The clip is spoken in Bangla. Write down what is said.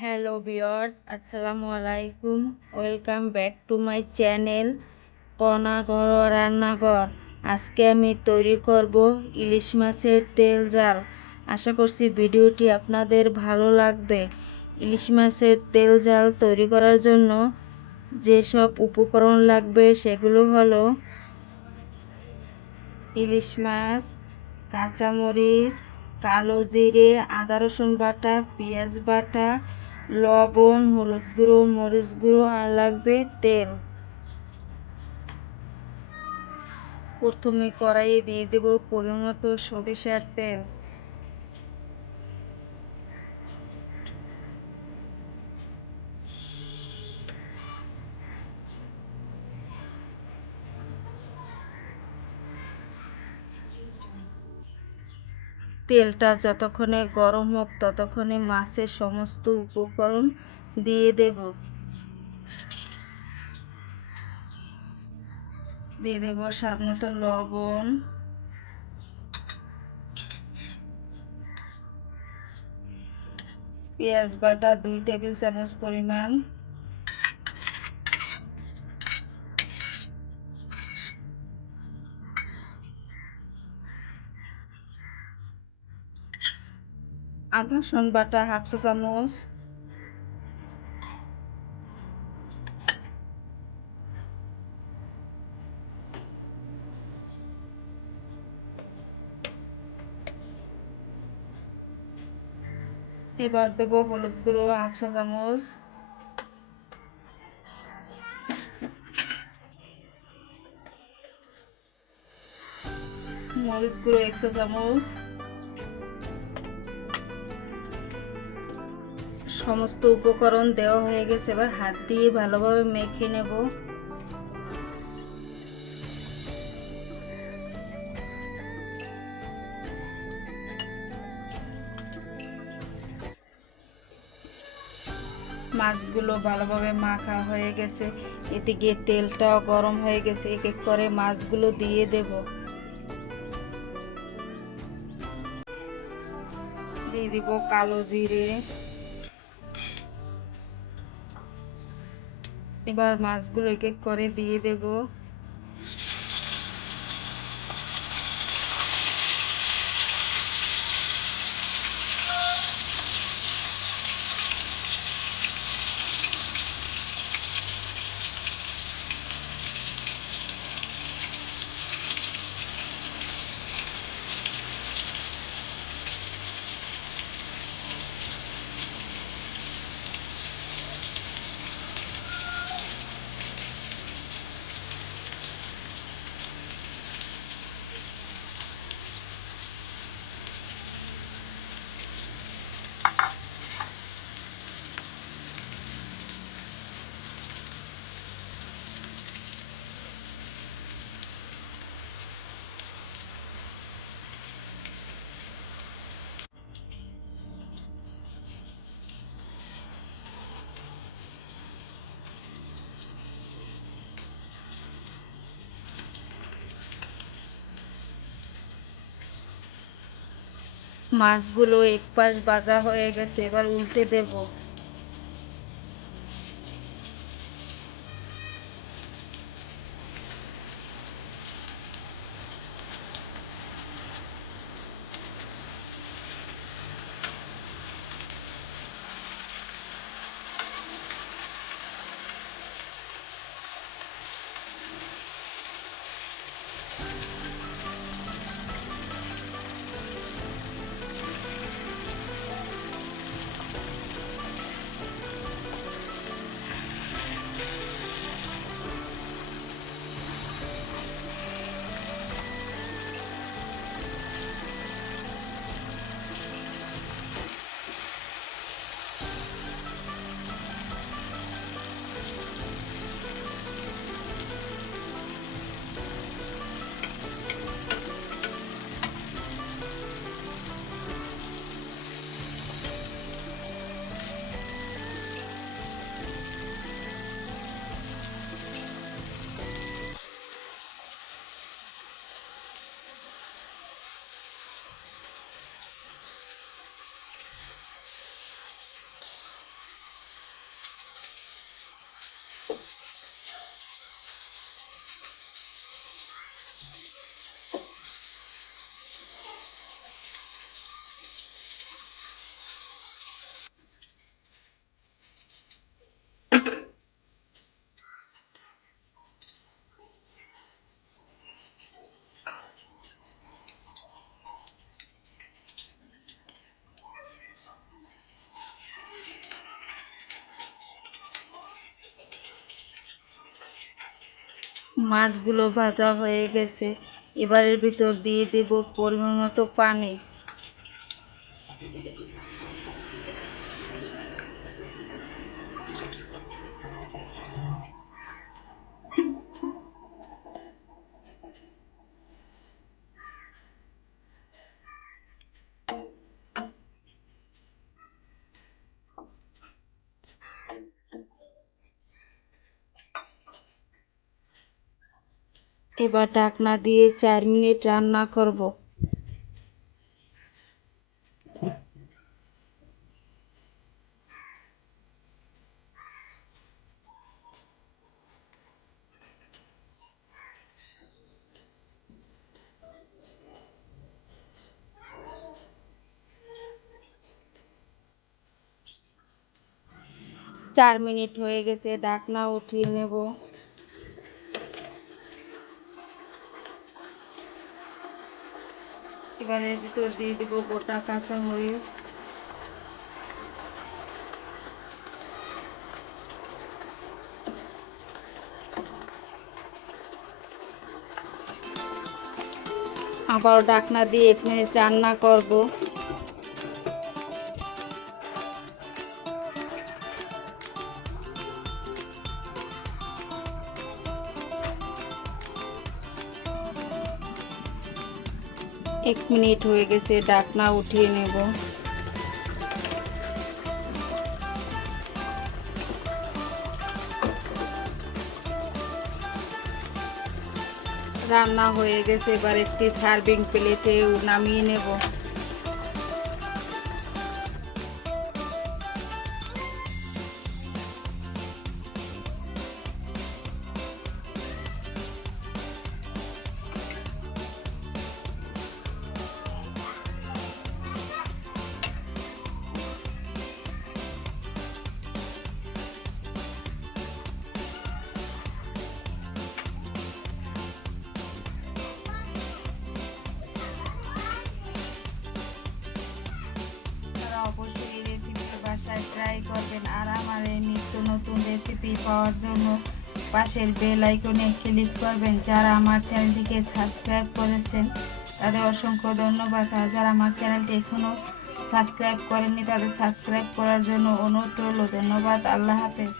হ্যালো বিয়র আসসালামু আলাইকুম। Welcome back to my channel কণাঘর ও রান্নাঘর। আজকে আমি তৈরি করব ইলিশ মাছের তেল জাল। আশা করছি ভিডিওটি আপনাদের ভালো লাগবে। ইলিশ মাছের তেল জাল তৈরি করার জন্য যেসব উপকরণ লাগবে সেগুলো হলো ইলিশ মাছ, কাঁচামরিচ, কালো জিরে, আদা রসুন বাটা, পেঁয়াজ বাটা লবণ, হলুদ গুঁড়ো, মরিচ গুঁড়ো, আর লাগবে তেল। প্রথমে কড়াইয়ে দিয়ে দেব পরিমতো সরিষার তেল। তেলটা যতক্ষণে গরম হোক, ততক্ষণে মাছের সমস্ত উপকরণ দিয়ে দেব। দিয়ে দেব স্বাদ মতো লবণ। পেঁয়াজ বাটা দুই টেবিল চামচ পরিমাণ আদা রসুন বাটা হাফ চা চামচ। এবার দেবো হলুদ গুঁড়ো হাফ চা চামচ। মরিচ গুঁড়ো এক চা চামচ। সমস্ত উপকরণ দেওয়া হয়ে গেছে। এবার হাত দিয়ে ভালোভাবে মেখে নেব। মাছগুলো ভালোভাবে মাখা হয়ে গেছে। এদিকে তেলটাও গরম হয়ে গেছে। এক এক করে মাছগুলো দিয়ে দেব। দিয়ে দিব কালো জিরে। এবার মাছগুলো এক এক করে দিয়ে দেব। মাছগুলো একপাশ বাঁধা হয়ে গেছে এবার উল্টে দেব। মাছগুলো ভাজা হয়ে গেছে। এবারের ভিতর দিয়ে দেব পরিমাণ মতো পানি। এবার ঢাকনা দিয়ে চার মিনিট রান্না করব। চার মিনিট হয়ে গেছে ঢাকনা উঠিয়ে নেব। এবারে ভিতর দিয়ে দেবো গোটা কাঁচা মরিচ। আবার ডাকনা দিয়ে এখানে রান্না করব। এক মিনিট হয়ে গেছে ডাকনা উঠিয়ে নেব। রান্না হয়ে গেছে, এবার একটি সার্ভিং প্লেটে নামিয়ে নেব। রেসিপি পাওয়ার জন্য পাশের বেল আইকনে ক্লিক করবেন। যারা আমার চ্যানেলটিকে সাবস্ক্রাইব করেছেন, তাদের অসংখ্য ধন্যবাদ। আর যারা আমার চ্যানেলটি এখনও সাবস্ক্রাইব করেননি, তাদের সাবস্ক্রাইব করার জন্য অনুরোধ রইল। ধন্যবাদ। আল্লাহ হাফেজ।